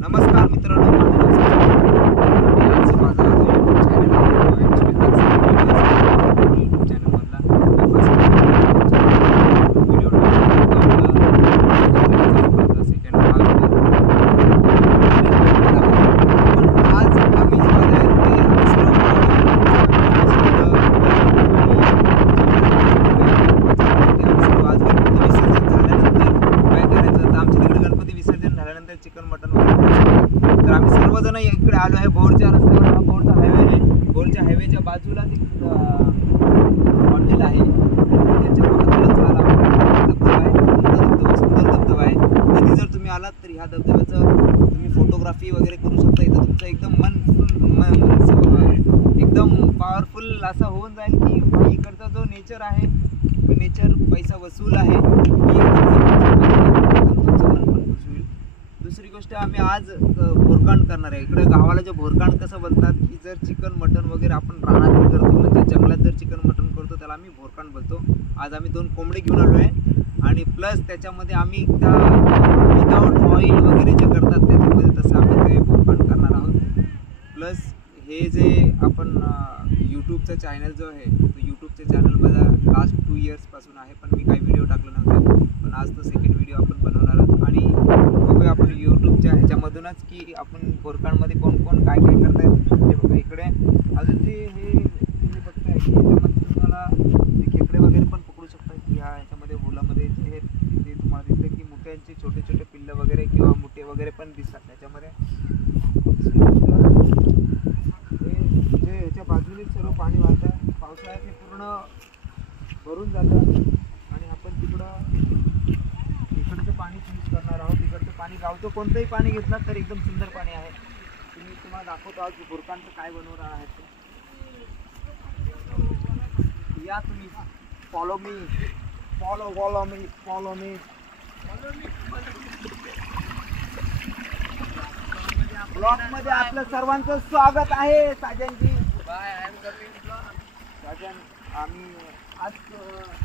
नमस्कार मित्रांनो, chicken mutton वगैरे तर आम्ही सर्वजण इकडे आलो आहे भोरच्या रस्त्यावर. हा भोरचा हायवे आहे. भोरच्या हायवेच्या बाजूला हॉटेल आहे. त्याच्या बाजूलाच आला धबधबा आहे. धबधबा सुंदर धबधबा आहे. कधी जर तुम्ही आलात तर ह्या धबधब्याचं तुम्ही फोटोग्राफी वगैरे करू शकता. इथं तुमचं एकदम एकदम पॉवरफुल असा होऊन जाईल की इकडचा जो नेचर आहे नेचर पैसा वसूल आहे. दुसरी गोष्ट आम्ही आज भोरकांड करणार आहे. इकडे गावाला जे भोरकांड कसं बोलतात की जर चिकन मटन वगैरे आपण रानात करतो म्हणजे जंगलात जर चिकन मटन करतो त्याला आम्ही भोरकांड बोलतो. आज आम्ही 2 कोंबडे घेऊन आलो आहे आणि प्लस त्याच्यामध्ये आम्ही त्या विदाऊट ऑइल वगैरे जे करतात त्याच्यामध्ये तसं आम्ही ते भोरकांड करणार आहोत. प्लस हे जे आपण यूट्यूबचा चॅनल जो आहे तो यूट्यूबच्या चॅनल माझा लास्ट 2 इयर्सपासून आहे, पण मी काही व्हिडिओ टाकले नव्हते. पण आज तो सेकंड व्हिडिओ आपण बनवणार आहोत आणि बघूया आपण यूट्यूबच्या ह्याच्यामधूनच की आपण भोरकांडमध्ये कोण कोण काय काय करतायत. ते बघा इकडे अजून जे हे तुम्ही बघताय याच्यामध्ये तुम्हाला खेकडे वगैरे पण पकडू शकता की ह्याच्यामध्ये होलामध्ये जे ते तुम्हाला दिसतं की मोठ्यांचे छोटे छोटे पिल्लं वगैरे किंवा मोठे वगैरे पण दिसतात त्याच्यामध्ये. जे ह्याच्या बाजूने सर्व पाणी वाहतं पावसाळ्यात हे पूर्ण भरून जातं आणि आपण इकडचं पाणी यूज करणार आहोत. इकडचं पाणी गावचं कोणतंही पाणी घेतलं तर एकदम सुंदर पाणी आहे. तुम्हाला दाखवतो आज भोरकांडचं काय बनवणार आहे ते. या तुम्ही फॉलो मी. ब्लॉग मध्ये आपलं सर्वांचं स्वागत आहे. साजनजी साजन, आम्ही आज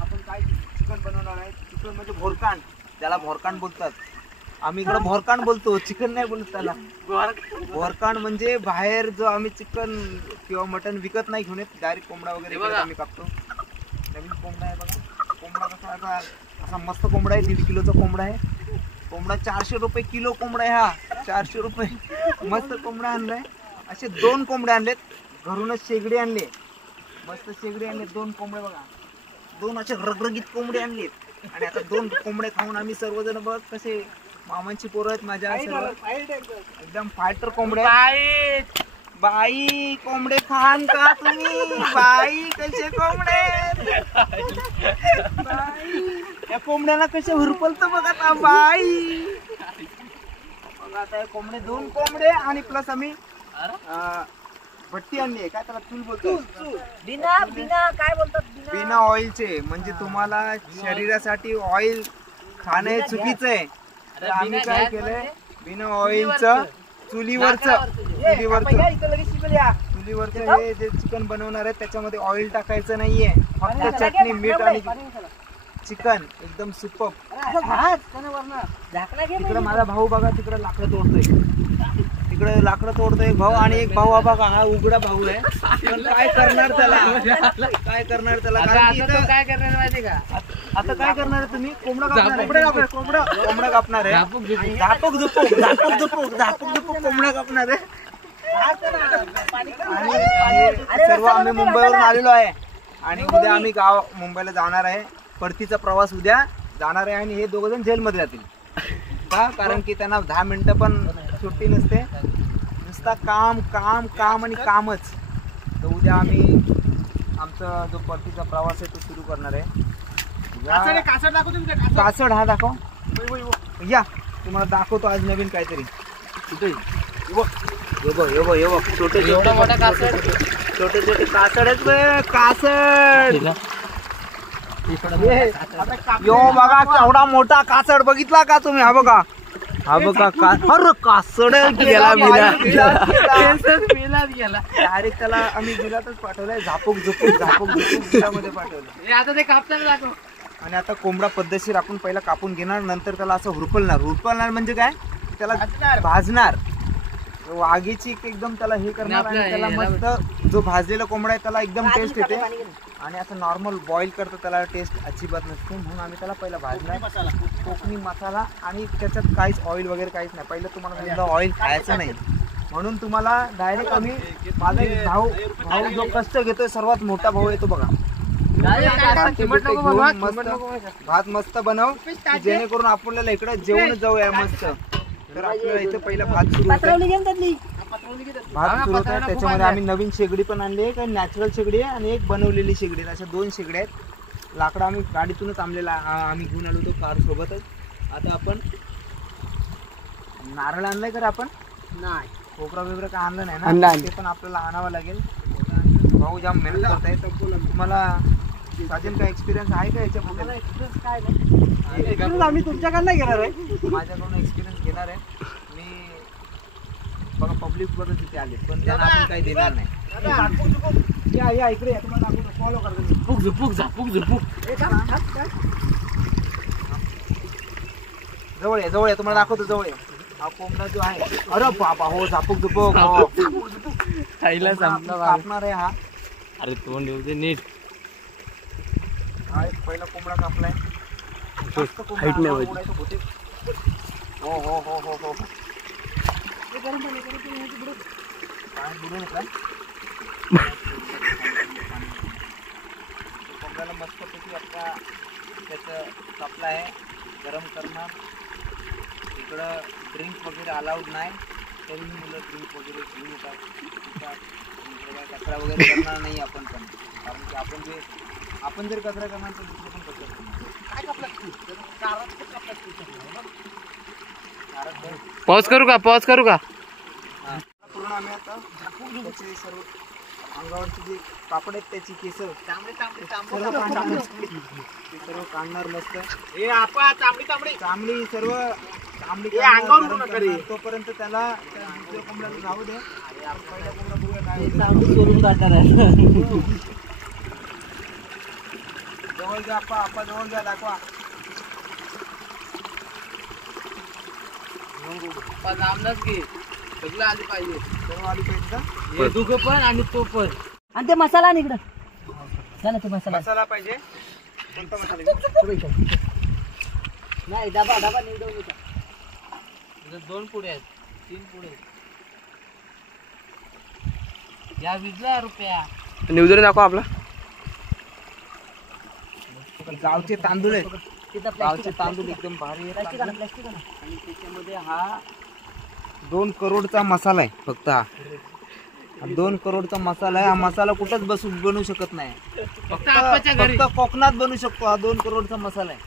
आपण काय चिकन बनवणार आहे. चिकन म्हणजे भोरकांड, त्याला भोरकांड बोलतात. आम्ही इकडं भोरकांड बोलतो, चिकन नाही बोलत त्याला. भोरकांड म्हणजे बाहेर जो आम्ही चिकन किंवा मटन विकत नाही घेऊन येत, डायरेक्ट कोंबडा वगैरे आम्ही कापतो. नवीन कोंबडा आहे बघा. कोंबडा कसा असा मस्त कोंबडा आहे. 1.5 किलोचा कोंबडा आहे. कोंबडा 400 रुपये किलो कोंबडा आहे. हा 400 रुपये मस्त कोंबडा आणलाय. असे 2 कोंबडे आणलेत घरूनच. शेगडी आणले, मस्त शेगडी आणले. 2 कोंबडे बघा, 2 असे रगरगीत कोंबडे आणलेत. आणि आता 2 कोंबडे खाऊन आम्ही सर्वजण बघ कसे मामांची पोरं आहेत माझ्या, एकदम फायटर कोंबडे. बाई कोंबडे खान का तुम्ही? बाई कसे कोंबडे, या कोंबड्याला कसे हुरपलत बघा आता बाई. बघा आता हे कोंबडे 2 कोंबडे आणि प्लस आम्ही भट्टी आणली आहे. काय त्याला चूल बोलतो, बिना काय बोलतात, बिना ऑइलचे. म्हणजे तुम्हाला शरीरासाठी ऑइल खाणं हे चुकीचं आहे. तर आम्ही काय केलंय बिना ऑइलचं चुलीवरचं हे जे चिकन बनवणार आहे त्याच्यामध्ये ऑइल टाकायचं नाहीये. फक्त चटणी मीठ आणि चिकन एकदम सुपर. तिकडे माझा भाऊ बघा तिकडे लाकडं तोडतोय. तिकडे लाकडं तोडतोय भाऊ. आणि एक भाऊ बघा हा उघडा भाऊ आहे. पण काय करणार त्याला, काय करणार त्याला. काय करणार माहिती का आता काय करणार तुम्ही? कोंबडा कापणार आहे. कोंबडा कापणार आहे. झापूक झुपूक कोंबडा कापणार आहे. आणि सर्व आम्ही मुंबईवरून आलेलो आहे आणि उद्या आम्ही मुंबईला जाणार आहे. परतीचा प्रवास उद्या जाणार आहे आणि हे 2 जण जेलमध्ये जातील का? कारण की त्यांना 10 मिनिटं पण सुट्टी नसते. नुसता काम काम काम आणि कामच. तर उद्या आम्ही आमचा जो परतीचा प्रवास आहे तो सुरू करणार आहे. कासड हा दाखव या, तुम्हाला दाखवतो आज नवीन काहीतरी. छोटे छोटे कासड आहेत. कासड यो बघा केवढा मोठा कासड बघितला का तुम्ही? हा बघा अरे कासड गेला डायरेक्ट त्याला आम्ही बिलातच पाठवलंय. झापूक बिलामध्ये पाठवलं. आता ते कापताना दाखव. आणि आता कोंबडा पद्धतशीर आपण पहिला कापून घेणार, नंतर त्याला असं हुरपलणार म्हणजे काय त्याला भाजणार. वाघीची एकदम त्याला हे करणार आणि त्याला मस्त जो भाजलेला कोंबडा आहे त्याला एकदम टेस्ट येते. आणि असं नॉर्मल बॉईल करतो त्याला टेस्ट अजिबात नसते. म्हणून आम्ही त्याला पहिला भाजणार. कोकणी मसाला आणि त्याच्यात काहीच ऑइल वगैरे काहीच नाही. पहिलं तुम्हाला सांगितलं ऑइल खायचं नाही म्हणून तुम्हाला डायरेक्ट आम्ही माझा एक भाऊ जो कष्ट घेतोय सर्वात मोठा भाऊ आहे तो बघा. भात मस्त बनव जेणेकरून आपल्याला इकडे जेवण जाऊया मस्त. तर आपल्याला इथे पहिला भात सुरू भात सुरू आहे. त्याच्यामध्ये आम्ही नवीन शेगडी पण आणली आहे. काही नॅचरल शेगडी आहे आणि एक बनवलेली शेगडी आहे. अशा 2 शेगड्या आहेत. लाकडं आम्ही गाडीतूनच आणलेला आम्ही घेऊन आलो होतो कार सोबतच. आता आपण नारळ आणलाय का आपण? नाही खोबरा बिबरा काय आणलं नाही ना. ते पण आपल्याला आणावं लागेल. भाऊ जाम मेहनत करताय. तुम्हाला साजन काय एक्सपिरियन्स आहे का याच्याबद्दल? एक्सपिरियन्स काय नाही. आम्ही तुमच्याकडनं घेणार आहे. माझ्याकडून एक्सपिरियन्स घेणार आहे मी. बघा पब्लिक बघत तिथे आले पण त्यांना आपण काही देणार नाही. या इकडे या तुम्हाला दाखवतो. फॉलो करतो. जवळ या तुम्हाला दाखवतो. जवळ या. हा कोंबडा जो आहे अरे बाबा हो झापूक झुपूक कापणार आहे हा. अरे तोंड येऊ दे नीट. हा एक पहिला कोंबडा कापलाय. हाईट नाही व्हायची. हो हो हो हो हो काय बुडून काय कोंबड्याला मस्तपैकी आता त्याचं कापलं आहे. गरम करणार. इकडं ड्रिंक वगैरे अलाउड नाही तरी मुलं ड्रिंक वगैरे घेऊन येतात. कचरा वगैरे करणार नाही आपण पण. कारण की आपण जर कचरा करणार तर दुसरं पण कचरा करणार. पॉज करू का? पूर्ण आम्ही आता त्याचे सर्व अंगावरचे जे कापड आहेत त्याची केस सर्व काढणार मस्त. चांबडी सर्व तोपर्यंत त्याला दुसऱ्या कोंबड्याला जाऊ दे. पहिल्या कोंबडा बघूया काय जवळ घ्या. आपा जवळ घ्या. दाखवा. सगळं आली पाहिजे. सर्व आली पाहिजे का? हे दोघं पण आणि तो पण. आणि ते मसाला निघड झालं. ते मसाला पाहिजे. कोणता मसाला? नाही डबा निघडून येतात. 2 पुढे आहेत 3 पुढे. या 20 रुपया न्यूजर दाखव आपला. गावचे तांदूळ आहेत. तिथं गावचे तांदूळ एकदम भारी आहेत. प्लास्टिक आणि त्याच्यामध्ये हा 2 करोडचा मसाला आहे. फक्त हा 2 करोडचा मसाला आहे. हा मसाला कुठंच बनवू शकत नाही. फक्त कोकणात बनवू शकतो. हा 2 करोडचा मसाला आहे.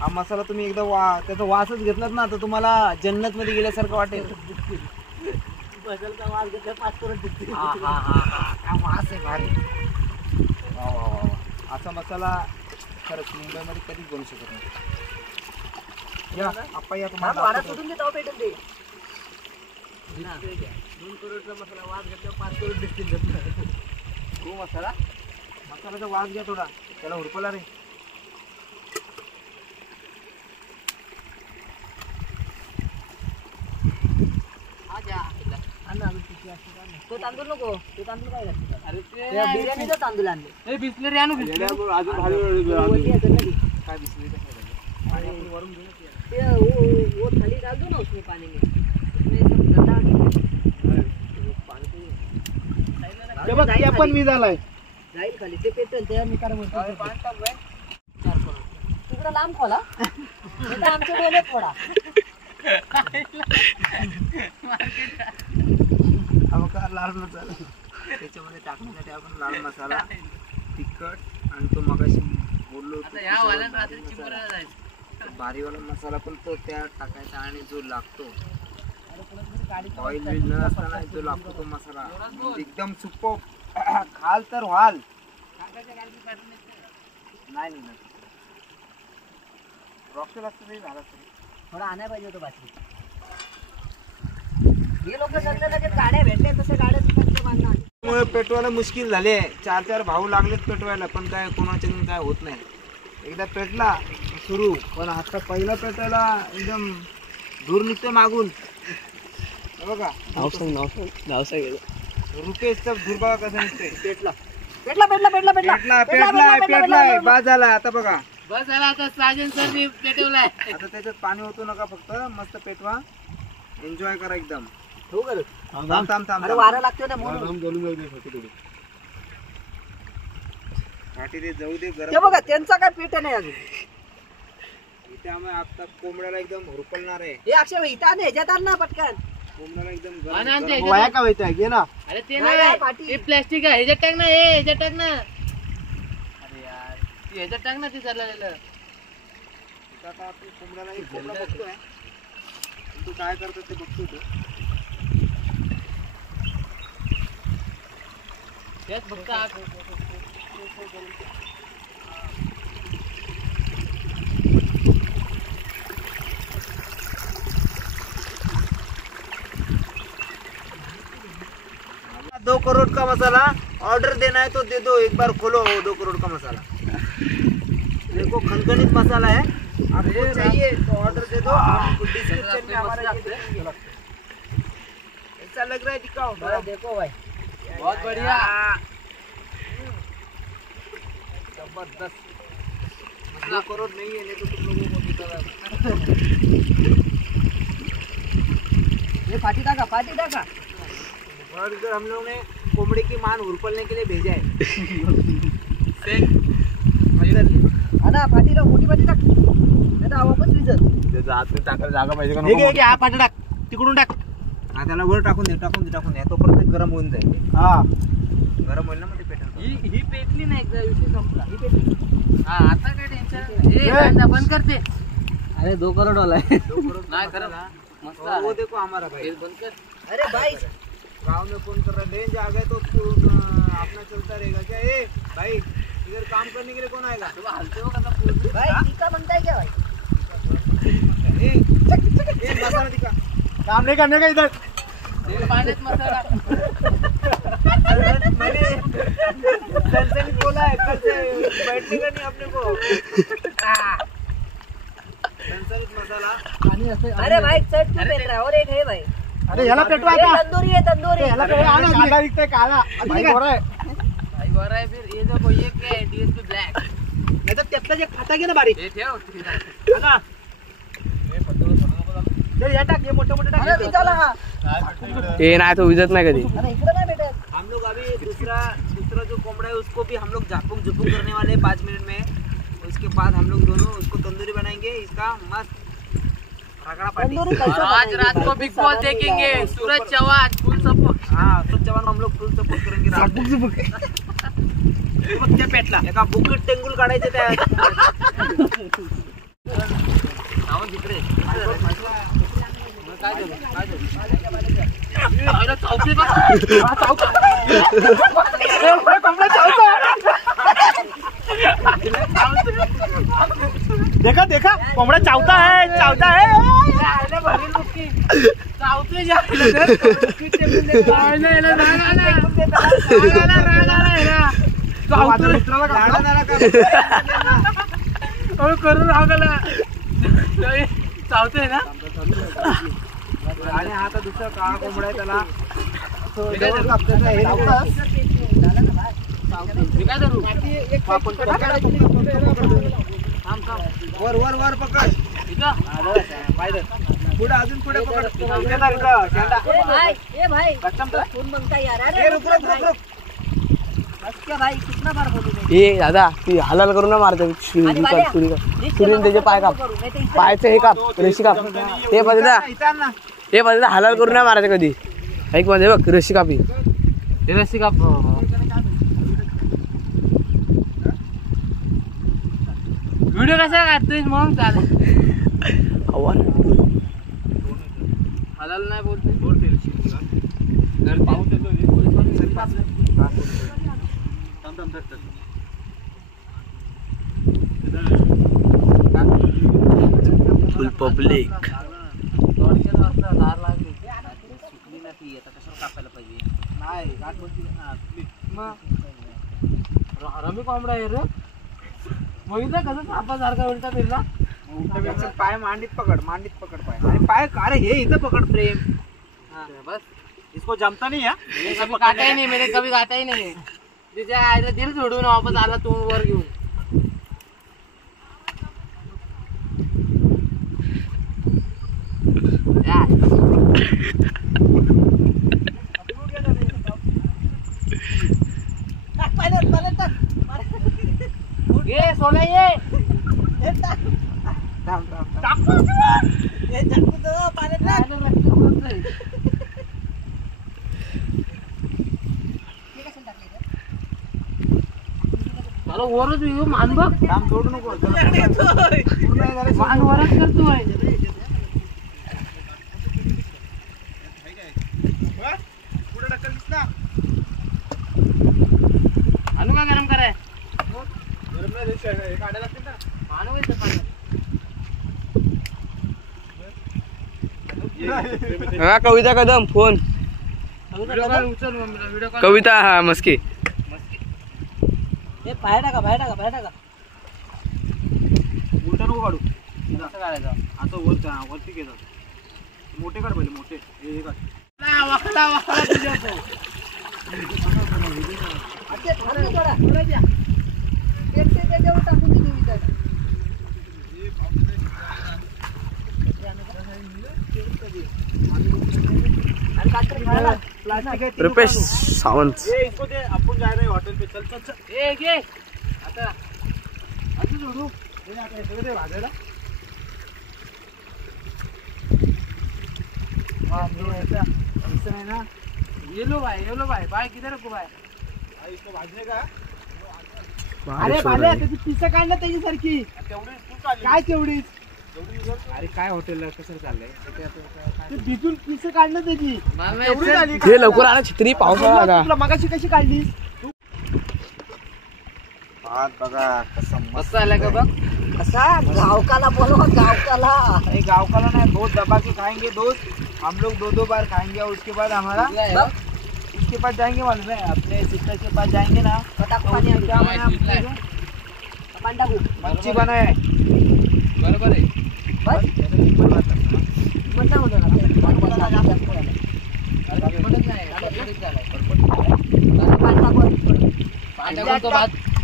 हा मसाला तुम्ही एकदा त्याचा वासच घेतलात ना तर तुम्हाला जन्नत मध्ये गेल्यासारखं वाटेल. वास घेतला 5 करोड दिसते. वास आहे भारी. वा वा वा. असा मसाला खरंच मुंबईमध्ये कधीच बनवू शकत नाही. या आपण या तुम्हाला सोडून देतो पेटून दे. 2 करोडचा मसाला वास घेतला 5 करोड दिसतील. मसाल्याचा वास घ्या थोडा. त्याला हुरपला रे. तो तांदूळ नको. तो तांदूळ काय अरे बिर्याणीचा तांदूळ आणले. बिस्लरी आणू. काय दिसली ते वो थाली डाल दो ना उसमें पानी में. उसमें सब गंदा पण मी झालाय. जाईल खाली ते पेटल ते मी काय म्हणतो. तिकडं लांब खोला. आमच्या डोळ्यात फोडा. लाल मसाला त्याच्यामध्ये टाकण्यासाठी आपण लाल मसाला तिखट आणि तो मगाशी बोललो भारीवाला मसाला पण तो त्या टाकायचा. आणि जो लागतो ऑइल बिल न असताना जो लागतो तो मसाला एकदम सुपर. खाल तर व्हाल नाही रॉकेल असतं तरी झालं थोडा आणाय पाहिजे होतं बाकी. हे लोक सध्या लगेच गाड्या भेटल्या तसं गाड्या पेटवायला मुश्किल झाले. 4 भाऊ लागलेत पेटवायला पण काय कोणाच्या काय होत नाही. एकदा पेटला सुरू. पण आता पहिला पेटवायला एकदम धूर निघतोय मागून हे बघा. नाव सांग गेलं. रुपेशचा धूर बघा कसा निघतोय. पेटला पेटला पेटला पेटला पेटला पेटलाय बाद झाला. आता बघा बस झाला आता साजन सर मी पेटवलाय. आता त्याच्यात पाणी होतो नका, फक्त मस्त पेटवा, एन्जॉय करा एकदम. हो कर थांब थांब थांब अरे वारा लागतोय ना म्हणून. घाटी दे जाऊ दे ते गरम. बघा त्यांचा काय पेट नाही अजून. इथे आम्ही आता कोंबड्याला एकदम हुरपलणार आहे. हे अक्षय इथं आण, ह्याच्यात आण ना पटकन. कोंबड्याला एकदम आण, आण ते गरम ह्याच्यात. का व्हायचं घे ना. अरे ते नाही पाटी, हे प्लास्टिक आहे, ह्याच्यात टाक ना, हे ह्याच्यात टाक ना. अरे यार ती ह्याच्यात टाक ना, ते चाललेलं. आता आपण कोंबड्याला एक कोंबडा बघतोय, तू काय करतो ते बघतो तू. तेच फक्त दो करोड़ का मसाला ऑर्डर देना है तो दे दो, एक बार खोलो 2 करोड़ का मसाला. देखो खनखनित मसाला है, आपको चाहिए तो ऑर्डर दे दो. डिस्क्रिप्शन में हमारा ऐसा लग रहा है, दिखाओ देखो भाई बहुत बढ़िया. जबरदस्त. 2 करोड़ नहीं है, नहीं तो तुम लोगों को दिखा. ये पाटी टाका. और इधर हम लोगों ने कोमड़े की मान उरपलने के लिए भेजा है. ना पाटी टाक, मोठी पाटी टाक, नाही तर वापस विजत. टाकायला जागा पाहिजे हा पाटी टाक, तिकडून टाक. हा त्याला वर टाकून दे तोपर्यंत गरम होऊन जाईल. हा गरम होईल ना मध्ये पेटेल. ही पेटली नाही, एकदा विषय संपला. ही पेटली. हा आता काय टेन्शन. बंद करते. अरे 2 करोड़ वाला है. 2 करोड़ नाही खरं मस्त. और वो देखो हमारा भाई बंद कर. अरे भाई गांव में फोन कर रहा है, रेंज आ गए तो अपना चलता रहेगा क्या. ए भाई इधर काम करने के लिए कौन आएगा. हलते हो का भाई, टीका बनता है क्या भाई. ए मसाला दिखा. काम नहीं करने का इधर. पाण्यात मसाला. मैंने कल से नहीं बोला है, कल से बैठने का नहीं अपने को. संसरित मसाला. अरे भाई चट क्यों पेट रहा है. और एक है भाई. अरे याला पेटवा ये तंदूरी है, तंदूरी. काला दिखता काला. भाई हो रहा है फिर. ये देखो ये क्या है, डीएसपी ब्लैक. नाही तर त्यातला जे खाता घे ना बारीक. ये ठेव. ना या टाक, ये मोठे मोठे अरे टाक. विचारला हा. हे नाही तो विजत नाही कधी. अरे इकडे नाही भेटत. हम लोग अभी दूसरा जो कोमड़ा है उसको भी हम लोग झापुक झुपुक करने वाले हैं 5 मिनट में. उसके बाद हम लोग दोनों उसको तंदूरी बनाएंगे. इसका मस्त रगड़ा पार्टी. तंदूरी कैसा आज बनाएंगे? रात को बिग बॉस देखेंगे. Suraj Chauhan full support. हाँ सूरज चव्हाण हम लोग फुल सपोर्ट करेंगे. झापुक झुपुक त्या पेटला एका बुकीट टेंगुल काढायचे त्या. आवाज इकडे. काय करू देखा देखा कोंबडा चावता है करून राहला चावतोय ना. आणि हा आता दुसरा काळा कोंबडा आहे त्याला वर वर वर पकड. पुढे अजून पुढे पकड. ए भाई कौन बनता यार. अरे रुक रुक रुक रुक. बस क्या भाई, कितना बार बोलू मैं. हे दादा ती हलाल करून ना मारते. सुरीन त्याचे पाय काप. पायचं हे काप, रशी काप. हे बघा इथं ना हे बघा हलाल करून नाही मारायचं कधी. ऐक मध्ये बघ रशी कापी. रस्सी का व्हिडिओ कसा काढतोय मग. चालेल आव्हान हलाल नाही बोलते. फुल पब्लिक. धार लागली. सुकली ना ती आता कशाला कापायला पाहिजे. नाही गाठ होती. रमी कोंबडा आहे रे. बघितलं कसं सापासारखा उलटा फिरला. उलटं पाय मांडीत पकड पाय आणि पाय अरे हे इथं पकड प्रेम हाँ, बस इसको जमता नहीं है ये कभी काटा ही नहीं, मैंने कभी काटा ही नहीं. तिच्या आईला दिल सोडून वापस आला तोंड वर घेऊन. ये सोना ये चलो वरच येऊ मान बघ. काम सोडू नको मान वरच करतोय. पुढे ढकललीस ना आणू का गरम कराय. गरम नाही द्यायचं आहे, हे काढायला लागतील ना. आणू इथं पाणी. हा कविता कदम फोन व्हिडिओ कॉल उचल मम्मीला. Video call. कविता हा मस्के हे बाहेर टाका बाहेर टाका. उलटा नको काढू कसं काढायचं. असं वरती घे जातं. मोठे काढ पहिले मोठे हे काढ. वाकडा तुझ्या तो. प्लास्टिक आहे रुपेश सावंत ये इसको दे आपण जायला आहे हॉटेल पे. चल चल चल ए घे आता असं सोडू. हे आता हे सगळं दे भाजायला. ऐसा है ना ये लो भाई भाई किधर रखो भाई. इसको भाजने का अरे बाले त्याची पिसं काढ ना त्याच्यासारखी. काय तेवढीच अरे काय हॉटेलला कसं चाललंय तिथून पिसं काढणं त्याची. एवढी झाली का? हे लवकर आला छत्री पावसाळा आला. तुला मगाशी कशी काढलीस भात बघा कसं मस्त आलं का बघ. कसा गावकाला बोलो गावकाला. अरे गावकाला नहीं दो दबा के खाएंगे दोस्त. हम लोग दो बार खाएंगे और उसके बाद हमारा इसके पास जाएंगे मालूम है अपने सिस्टर के पास जाएंगे ना. तो क्या बना मच्छी बना है. बरोबर आहे.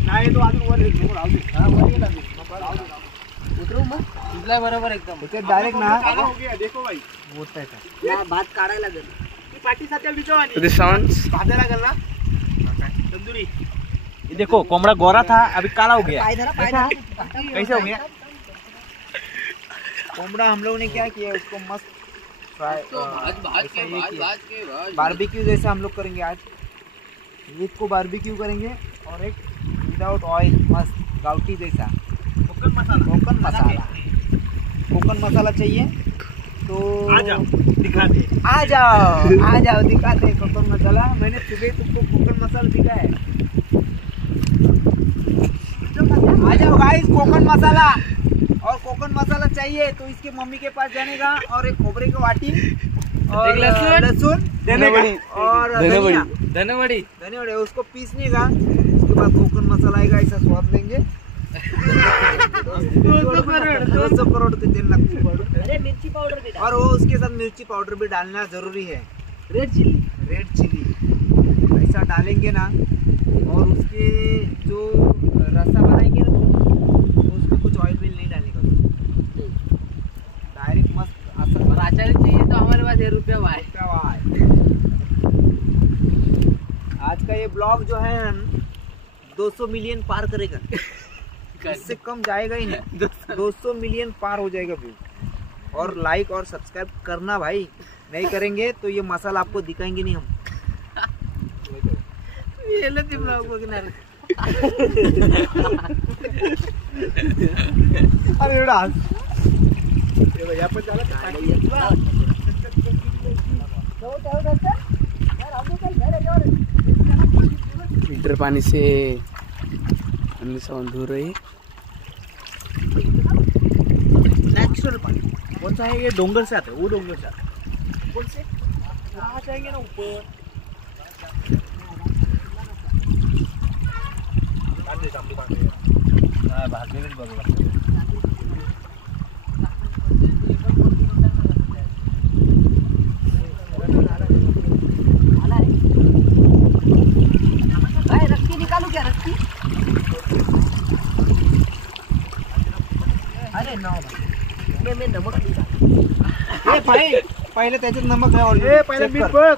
नाही तो अजून वर येतो. राहू दे. उतरू मग तुझला बरोबर एकदम. ते डायरेक्ट ना देखो भाई होता है भात काढायला लागेल. पार्टी साथ बिचवानी कधी सावंत भाजायला लागेल ना तंदूरी. ये देखो कोमड़ा गोरा था अभी काला हो गया. कैसे हो गया कोमड़ा. हम लोग ने क्या किया उसको मस्त फ्राई बारबेक्यू जैसा हम लोग करेंगे आज. एक को बारबेक्यू करेंगे और एक विदाउट ऑयल मस्त गावटी जैसा कोकन मसाला चाहिए तो आ जाओ दिखाते हैं कोकन मसाला. मैंने सुबह तुमको कोकन मसाला दिखाया है. आ जाओ गाइस कोकन मसाला. और कोकन मसाला चाहिए तो इसके मम्मी के पास जाने का. और एक खोबरे की वाटी और लहसुन देने का. और धनिया उसको पीसने का. उसके बाद कोकन मसाला आएगा. ऐसा स्वाद लेंगे. 200 करोड़ के 3 लाख. अरे मिर्ची पावडर भी और वो उसके साथ मिर्ची पाउडर भी डालना जरूरी है. रेड चिल्ली ऐसा डालेंगे ना. और उसके जो रसा बनाएंगे ना तो उसमें कुछ ऑयल भी नहीं डालने का. डायरेक्ट मस्त असर आचार्य चाहिए तो हमारे पास 1 रुपया भाई. आज का ये ब्लॉग जो है 200 मिलियन पार करेगा. इससे कम जाएगा ही नहीं. 200 मिलियन पार हो जाएगा व्यू. और लाइक और सब्सक्राइब करना भाई. नहीं करेंगे तो ये मसाला आपको दिखाएंगे नहीं हम. ये लो ती ब्लॉग बघणार. अरे एवढा या पण फिल्टर पानी से अन्य सावन धो रही. नेचुरल पानी कौन सा है. ये डोंगर से आता है. वो डोंगर से आता है. कौन से वहाँ जाएंगे ना ऊपर. पहले त्याच्यात नमक है ऑलरेडी पहले मीठ बघ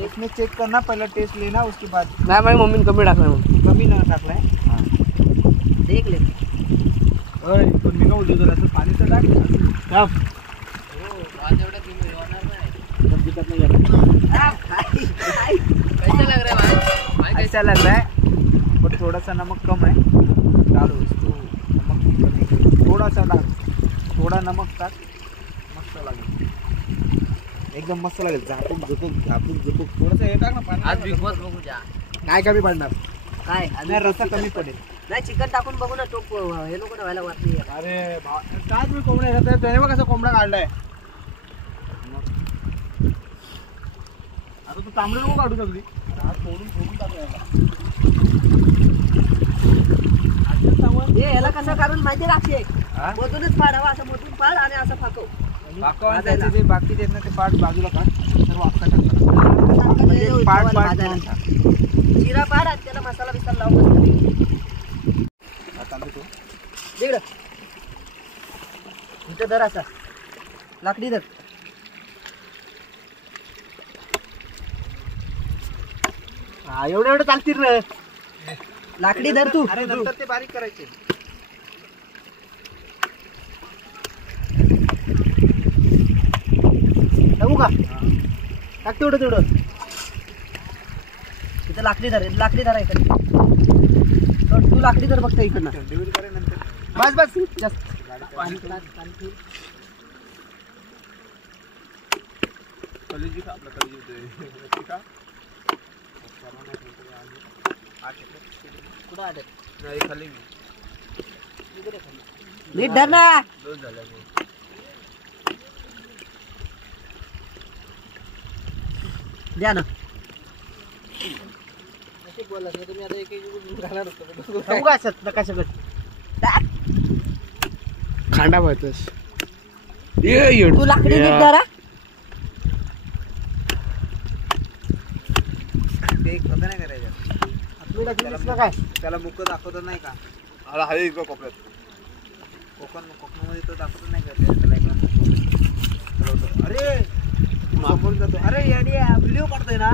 इसमें चेक करना पहले टेस्ट लेना उसके बाद नाही माझी मम्मीने कमी टाकलं मग कमी न टाकलाय देख ले ओय पण मी का उद्या जरा असं पाणी तर टाक थांब कैसा लग रहा है भाई? ऐसा लग रहा है बट थोड़ा सा नमक कम है डालो इसको नमक कमी कर थोड़ा सा डाल थोड़ा नमक टाक मस्त लागेल एकदम मस्त लागेल झापूक थोडंसं हे टाक ना पाणी आज बिग बॉस बघू जा. काय कमी पडणार काय नाही रस्सा कमी पडेल नाही चिकन टाकून बघू ना तो हे नको ना व्हायला वाटली अरे काय तुम्ही कोंबडा येतात त्याने बघ कसं कोंबडा काढलाय आता तू तांबडे नको काढू सगळी फोडून टाकूया हे याला कसं काढून माहिती राखते हा? मधूनच पाडावा असं मधून पाड आणि असं फाकव त्याचे जे बाकीचे आहेत ना ते पाठ बाजूला काढ सर्व अख्खा टाकतात म्हणजे पाठ करून टाक. जिरा पाड आणि त्याला मसाला बिसाला लावून आता आम्ही तो तिकडं इथं धर असा लाकडी धर हा एवढं चालतील रे लाकडी धर तू अरे नंतर ते बारीक करायचे टाकू का टाक तेवढं इथं लाकडी धर इकडे तू लाकडी धर बघता इकडनं डिलिव्हरी करे नंतर बस जास्त कलेजी का आपला कलेजी का कुठं आलं नाही खाली नीट धर ना दोन झाले द्या ना खांडा पाहतोस ये तू लाकडी नीट धर हा. ते कसं नाही करायचं काय त्याला मुक दाखवत नाही का मला हवे इकडं कोपऱ्यात कोकणामध्ये तो दाखवत नाही का त्याला इकडं मुक अरे समोर जातो अरे याडी व्हिडिओ काढतोय ना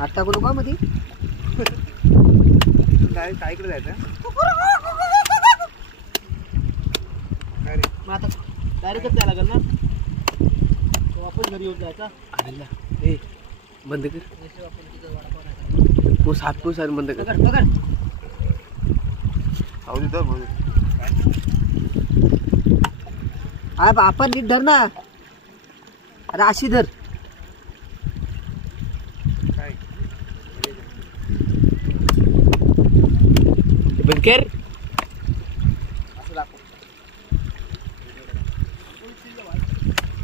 आता कोण का मध्ये इथून डायरेक्ट काहीकडे जायचं काय रे मग आता डायरेक्टच जायला लागेल ना वापस घरी येऊन जायचा ए बंद कर पूस हात पूस आणि बंद कर पकड आपण नीट धर ना अरे अशी धर काय बंद कर असं दाखव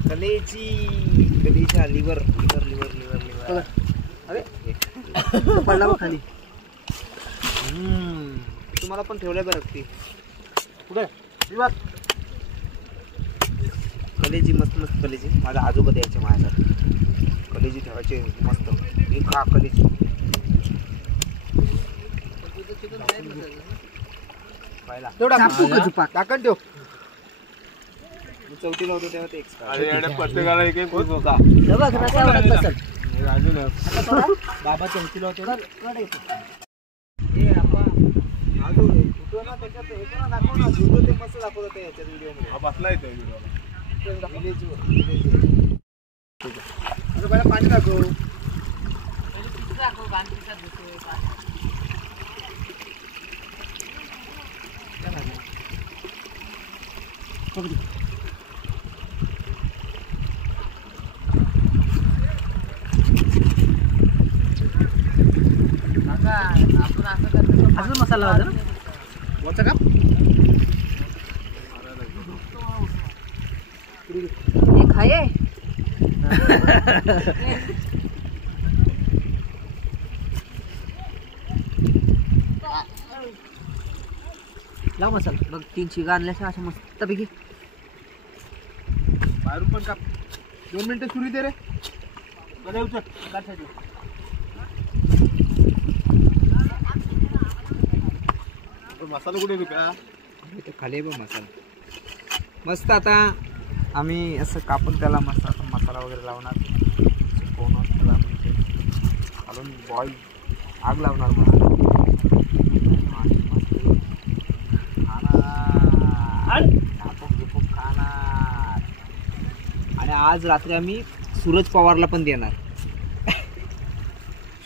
कलेचा लिव्हर अरे पडला बघ खाली तुम्हाला पण ठेवलंय बरं ती कुठे कलेजी मस्त कलेजी माझा आजोबा द्यायचे माझ्यासाठी कलेजी ठेवायचे मस्त एक खा कलेजी पाहिला टाकण ठेव मी चौथीला होतो तेव्हा ते प्रत्येकाला एक एक होता बघ रस्सा वाढत बसल अजून बाबा चौथीला होतो ना कडे येतो. हे आपण अजून फोटो ना त्याच्यात हे पण दाखव ना जुडो ते मस्त दाखवत होते याच्यात व्हिडिओमध्ये बसला येतो अरे पहिला पाणी दाखव अजून मसाला लावायचा ना वरचा का हे खाये लाव मसाला बघ 3 शिगा आणल्याच्या अशा मस्त पैकी बाहेरून पण काप 2 मिनिटं सुरू दे रे बरं उचल मसाला कुठे रुपया इथे खाली आहे बघ मसाला. मस्त आता आम्ही असं कापून त्याला मस्त असं मसाला वगैरे लावणार, सुकवणार त्याला, म्हणजे घालून बॉईल आग लावणार मस्त आणि मस्त खाणार, झोपून खाणार. आणि आज रात्री आम्ही सूरज पवारला पण देणार.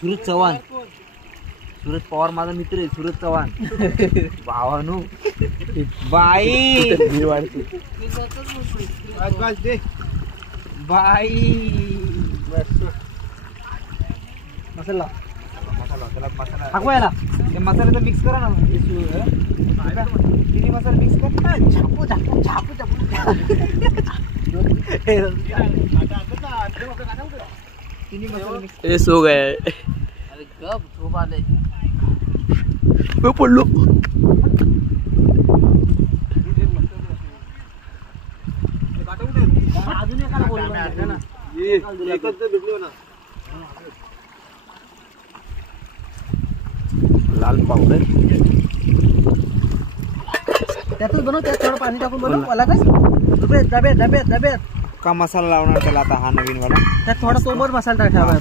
सूरज चव्हाण, सूरज पवार माझा मित्र आहे, सूरज चव्हाण भावानू बाई मी वाढते बाई. मसाला मसाला त्याला मसाला टाकवायला ते मसाल्याचं मिक्स करा ना. किती मसाला मिक्स कर, झापू झापू झापू झापू तिन्ही मसाला मिक्स. ये सो गए अरे गप झोप आले. मैं पडलो. अजून एकाला बोलवलं ना. लाल पावडर त्यातच बनव, त्यात थोडं पाणी टाकून बनव. मला काय डब्यात डब्यात डब्यात डब्यात का मसाला लावणार त्याला आता हा नवीन वाला. त्यात थोडा सोमवार मसाला टाकावा.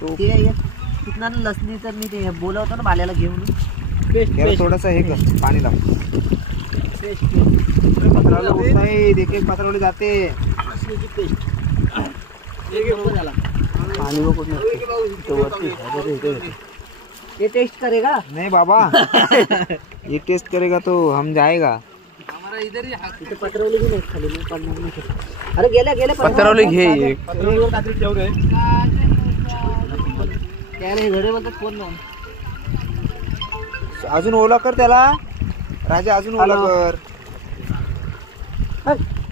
तो ते तिथनं लसणी तर मी ते बोलवतो ना बाल्याला घेऊन. त्याला थोडंसं हे कर, पाणी लाव. पत्रावले होत नाही, देखील पत्रावले जाते. पाणी बघ ये टेस्ट करेगा. नहीं बाबा ये टेस्ट करेगा तो हम जाएगा. हमारा इधर ही इथे पत्रवली भी नाही खाली मी पडणार नाही. अरे गेल्या गेल्या पत्रावले घे. त्याला हे घरे बोलतात कोण नाही. अजून ओला कर त्याला राजा, अजून ओला कर.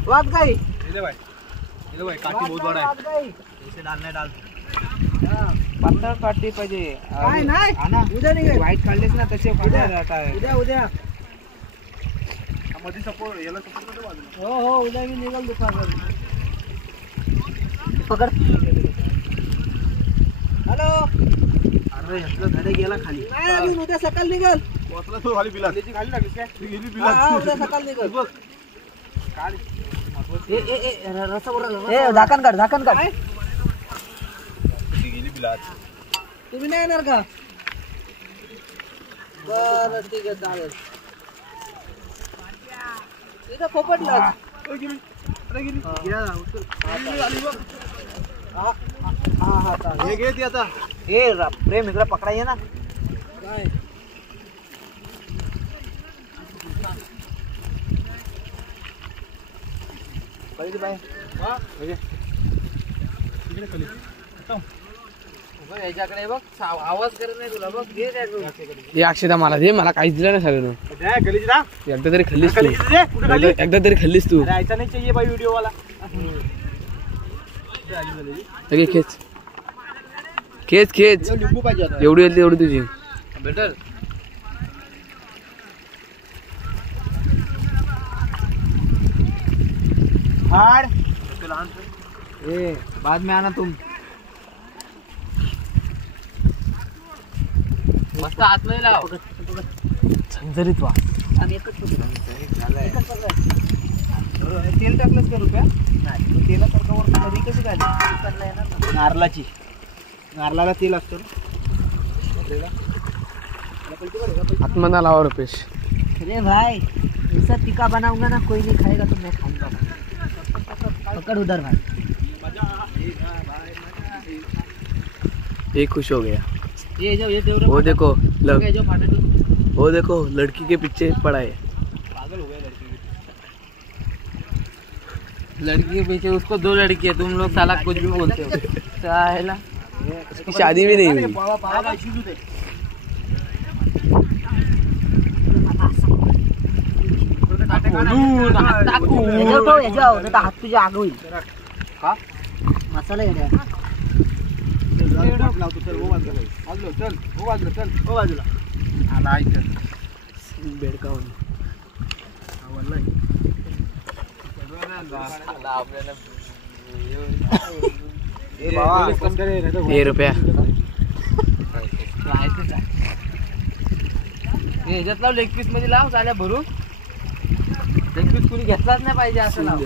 वाद गाई काठी बहुत बड़ा है, इसे डालना है, डाल. पातळ काढली पाहिजे. काय नाही. आणा. उद्या निघेल. वाईट काढलेस ना त्याचे उद्या उद्या मध्ये सपोर्ट याला सपोर्ट मध्ये बाजूला. हो हो उद्या मी निघाल दुपारवर. पकड. हॅलो. अरे ह्यातलं झाडे गेला खाली. नाही अजून उद्या सकाळ निघाल. वाचला तो खाली बिला खाली लागलीस काय गेली हा, बिला. उद्या सकाळ निघाल. ए झाकण काढ, झाकण काढ. गेली बिला. तुम्ही नाही येणार का? बरं ठीक आहे चालेल. इथं पोपटला. हे घे ती आता. ए प्रेम इकडे पकडाय ना. काय पाहिजे बाय. याच्याकडे बघ, आवाज करत नाही तुला बघ. घे त्याचं. हे अक्षता मला दे, मला काहीच दिलं नाही सगळं. गलीची ना एकदा तरी खाल्लीस तू, कुठे खाली. एकदा तरी खाल्लीस तू. ऐसा नहीं चाहिए भाई वीडियो वाला. लगे खेच खेच खेच. लिंबू पाहिजे आता. एवढी येते एवढी तुझी. बेटर हाड ए बाद में आना तुम. मस्त आतमध्ये लाव. झणझणीत वा. आम्ही एकच पकडू. तेल टाकलंच का रुपया. तेलासारखं वर कधी कशी काय करला येणार ना. नारळाची. नारळाला तेल असतं ना. आत्मना लावा रुपेश. अरे भाई ऐसा टिक्का बनाऊंगा ना कोई नहीं खाएगा तो मैं खाऊंगा. पकड़ उधर भाई. ये खुश हो गया. ये जो ये देव वो देखो जो फाटे तो वो देखो लड़की के पीछे पड़ा है. लड़की के पीछे उसको 2 लड़की है. तुम लोग साला कुछ भी बोलते हो. साला उसकी शादी भी नहीं हुई. हात तुझ्या आग होईल. मसाला येणार. बेडका ए बाबा ये रुपया. ह्याच्यात लाव लेग पीस मध्ये लाव चाल्या भरून लेग पीस कुणी घेतलाच नाही पाहिजे असं लाव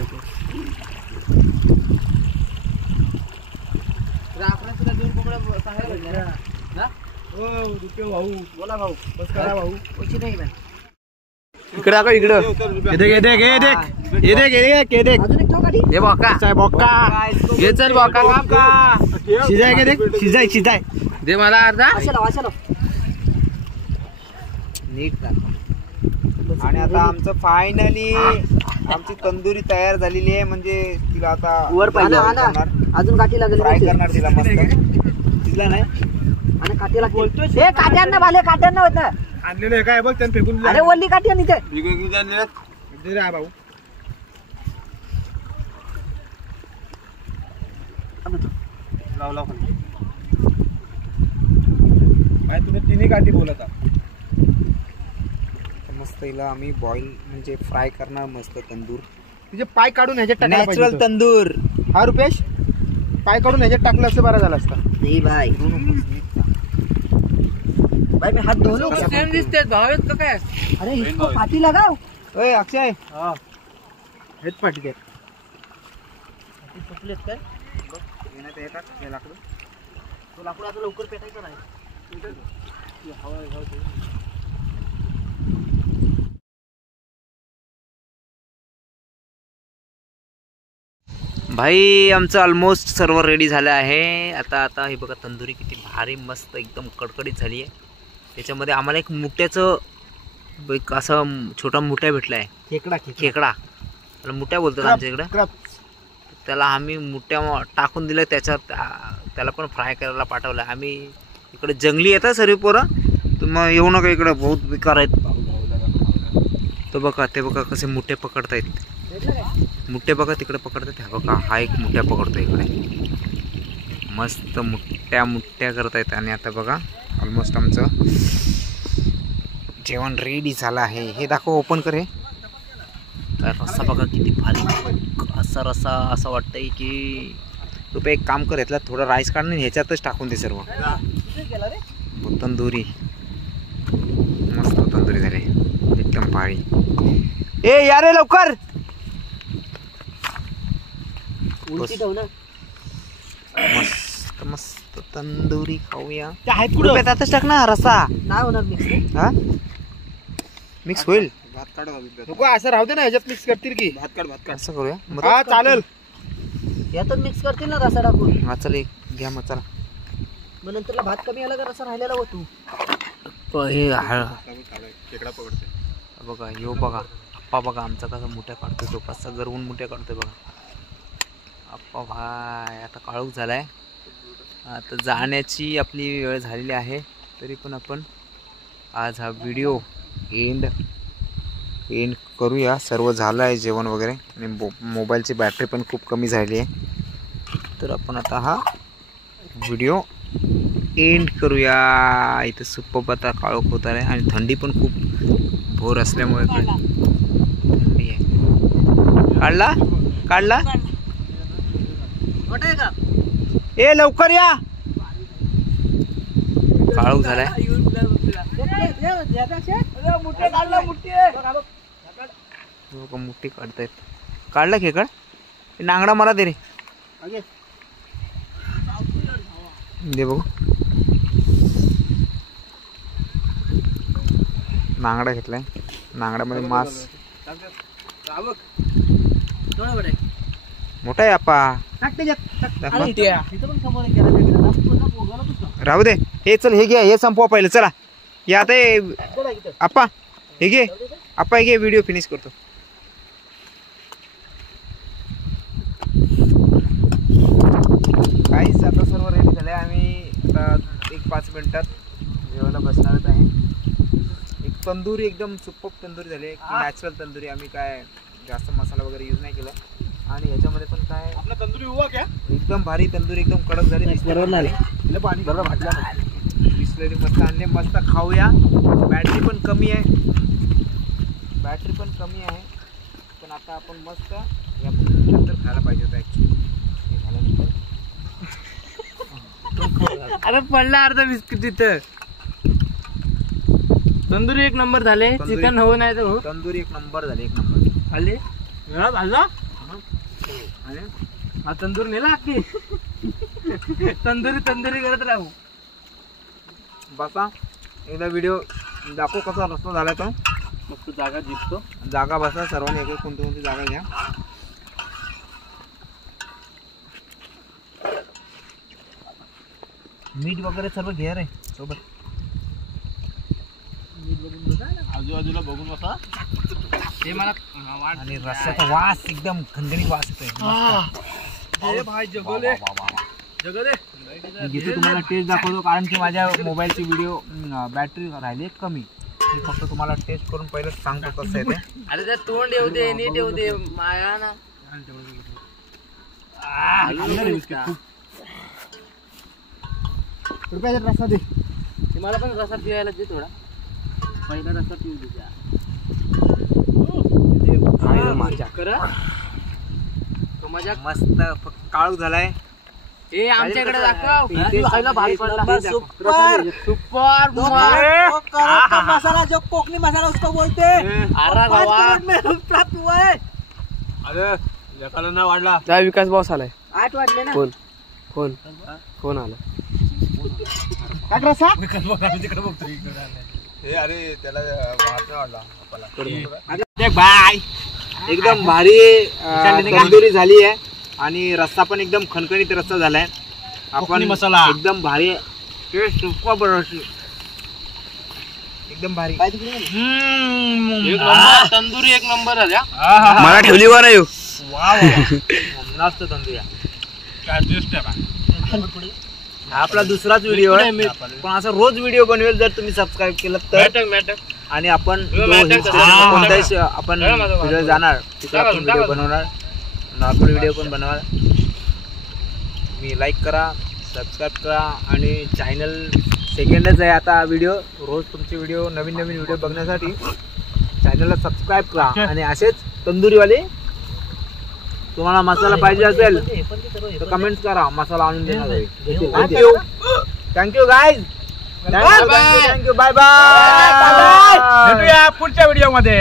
आपल्या सुद्धा 2 कोंबड्या चांगल्या भेटल्या ना भाऊ बोला भाऊ बस करा भाऊ ओછી नाही ना इकडे दाखव इकडं अजून एक ठेव काढी हे बॉका बॉका हे चल बॉका काम का शिजाय के देख शिजाय दे मला अर्धा नीट दाखव. आणि आता आमचं फायनली आमची तंदुरी तयार झालेली आहे. म्हणजे तिला आता वर पाहिजे. अजून काठी लागेल फ्राय करणार तिला मस्त. तिला नाही आणि काठीला बोलतोय हे काट्यांना भाले काट्यांना होत आणलेलं आहे काय बघ त्यानं फेकून दिलं. अरे ओली काठी आणि ते दे रे भाऊ लाव खाली काय तुम्ही तिन्ही काठी बोलता. मस्त हिला आम्ही बॉईल म्हणजे फ्राय करणार मस्त तंदूर. तिचे पाय काढून ह्याच्यात टाकला नॅचरल तंदूर. हा रुपेश पाय काढून ह्याच्यात टाकलं असं बरं झालं असतं. नाही भाई भाई मी हात धुवलो सेम दिसते भावेत का काय अरे इसको पाठी लगाव ओय अक्षय हा हेच पाठी दे सुटलेत काय येण्यात येतात हे लाकडं. तो लाकूड आता लवकर पेटायचं नाही भाई आमचं ऑलमोस्ट सर्व रेडी झालं आहे. आता हे बघा तंदुरी किती भारी मस्त एकदम कडकडीत झाली आहे. त्याच्यामध्ये आम्हाला एक मुठ्याचं एक असं छोटा मुठ्या भेटला आहे. खेकडा त्याला मुठ्या बोलतात आमच्या इकडं. त्याला आम्ही मुठ्या टाकून दिलं त्याच्यात. त्याला पण फ्राय करायला पाठवलं. आम्ही इकडे जंगली येतात सर्व पोरं तर मग येऊ नका इकडं बहुत बेकार आहेत. तो बघा ते बघा कसे मुठे पकडतायत. मुठ्ठे बघा तिकडे पकडतात. हा बघा हा एक मुठ्या पकडतो इकडे. मस्त मुठ्ठ्या करतायत. आणि आता बघा ऑलमोस्ट आमचं जेवण रेडी झालं आहे. हे दाखव ओपन कर. हे रस्सा बघा किती भारी असा रस्सा. असं वाटतंय की रुपये एक काम कर यातला थोडं राईस काढून ह्याच्यातच टाकून दे सर्व. तंदुरी मस्त तंदुरी झाली एकदम भारी. ए या रे लवकर मस्त मस्त तंदुरी खाऊया. रुपये त्यातच टाक ना रस्सा. नाही होणार मिक्स हा मिक्स होईल. भात काढ नको असं राहू दे ना ह्याच्यात मिक्स करतील की भात काढ असं करूया मग. हा चालेल यातच मिक्स करतील ना रसा टाकून. हा चल एक घ्या मग चला. मग नंतरला भात कमी आला का रसा राहिलेला होतो. हे खेकडा पकडते बघा यो बघा आप्पा बघा आमचा कसा मुठ्या काढतोय. तो कसा गरवून मुठ्या काढतोय बघा आप्पा भाई. आता काळोख झालाय. आता जाण्याची आपली वेळ झालेली आहे. तरी पण आपण आज हा व्हिडिओ एंड करूया. सर्व झालं आहे जेवण वगैरे. आणि मोबाईलची बॅटरी पण खूप कमी झाली आहे. तर आपण आता हा व्हिडिओ एंड करूया. इथं सुप्प आता काळोख होत आहे. आणि थंडी पण खूप भोर असल्यामुळे थंडी आहे. काढला मोठा का ए लवकर या. काळोख झालाय. मुठ्ठी काढतायत. काढला खेकड. नांगडा मला दे रे. दे बघू. नांगडा घेतलाय. नांगड्यामध्ये मांस मोठा आहे आप्पा. राहू दे. हे चल हे घ्या. हे संपवा पहिले चला. या आता आप्पा हे घे. आप्पा हे घे व्हिडिओ फिनिश करतो. काहीच आता सर्व रेडी झाले. आम्ही आता 1-5 मिनिटात जेवायला बसणारच आहे. एक तंदुरी एकदम सुप्पप तंदुरी झाली. नॅचरल तंदुरी. आम्ही काय जास्त मसाला वगैरे यूज नाही केला. आणि ह्याच्यामध्ये पण काय आपला तंदुरी हुआ क्या एकदम भारी तंदुरी एकदम कडक झाली. पाणी बरोबर भाजला बिस्लरी मस्त आणले. मस्त खाऊया. बॅटरी पण कमी आहे. पण आता आपण मस्त हे आपण नंतर खायला पाहिजे होतं ॲक्च्युली. हे झाल्यानंतर अरे पडला अर्धा बिस्किट तिथं. तंदुरी एक नंबर झाले. तंदुरी. चिकन हो नाही तर हो. तंदुरी एक नंबर झाली, एक नंबर. आले भाजला हा तंदूर नेला की तंदुरी करत राहू. बसा एकदा व्हिडिओ दाखव कसा रस्ता झाला तो. मस्त जागा दिसतो. जागा बसा सर्वांनी, एक कोणती कोणती जागा घ्या. मीठ वगैरे सर्व घ्या रे सोबत. आजूबाजूला बघून बसा. ते मला आणि रस्त्याचा वास एकदम खणखणीत वास येतोय. भाई जगले जगले. जिथे तुम्हाला टेस्ट दाखवतो, कारण की माझ्या मोबाईलची व्हिडिओ बॅटरी राहिली कमी. मी फक्त तुम्हाला टेस्ट करून पहिलं सांगतो कसं आहे ते. अरे त्या तोंड येऊ दे, नीट येऊ दे माया ना. रुपयाचा रस्ता दे. ते मला पण रसा पिवायला दे थोडा. पहिला रसा पिऊ दे. मजा मस्त काळू झालाय. ए आमच्याकडे दाखव. इथे खायला भारी पडला. सुपर सुपर मसाला, जो कोकणी मसाला उसको बोलते. अरे बाबा प्राप्त हुआ है. अरे एकाला नाही वाढला. काय विकास बॉस आलाय. 8 वाजले ना. फोन आला. काय रसा तिकडे बघतो हे. अरे त्याला भात वाढला आपल्याला. देख बाय, एकदम भारी तंदुरी झाली आहे आणि रस्सा पण एकदम खणखणीत रस्सा झालाय. आपण मसाला. एकदम भारी टेस्ट एकदम भारी. एक नंबर तंदुरी एक नंबर झाल्या. मला ठेवली वर आहे. मस्त तंदुरी. काय टेस्ट आहे बा. हा आपला दुसराच व्हिडिओ आहे, पण असा रोज व्हिडिओ बनवेल जर तुम्ही सबस्क्राईब केलं तर. आणि आपण कोणताही आपण व्हिडिओ जाणार तिथे आपण व्हिडिओ बनवणार, नॉर्मल व्हिडिओ पण बनवणार. मी लाईक करा, सबस्क्राईब करा आणि चॅनल सेकंडच आहे आता व्हिडिओ. रोज तुमचे व्हिडिओ नवीन नवीन व्हिडिओ बघण्यासाठी चॅनलला सबस्क्राईब करा. आणि असेच तंदुरीवाले तुम्हाला मसाला पाहिजे असेल तर कमेंट करा, मसाला आणून देणार आहे. Thank you guys. Thank you bye bye. भेटूया पुढच्या व्हिडिओ मध्ये.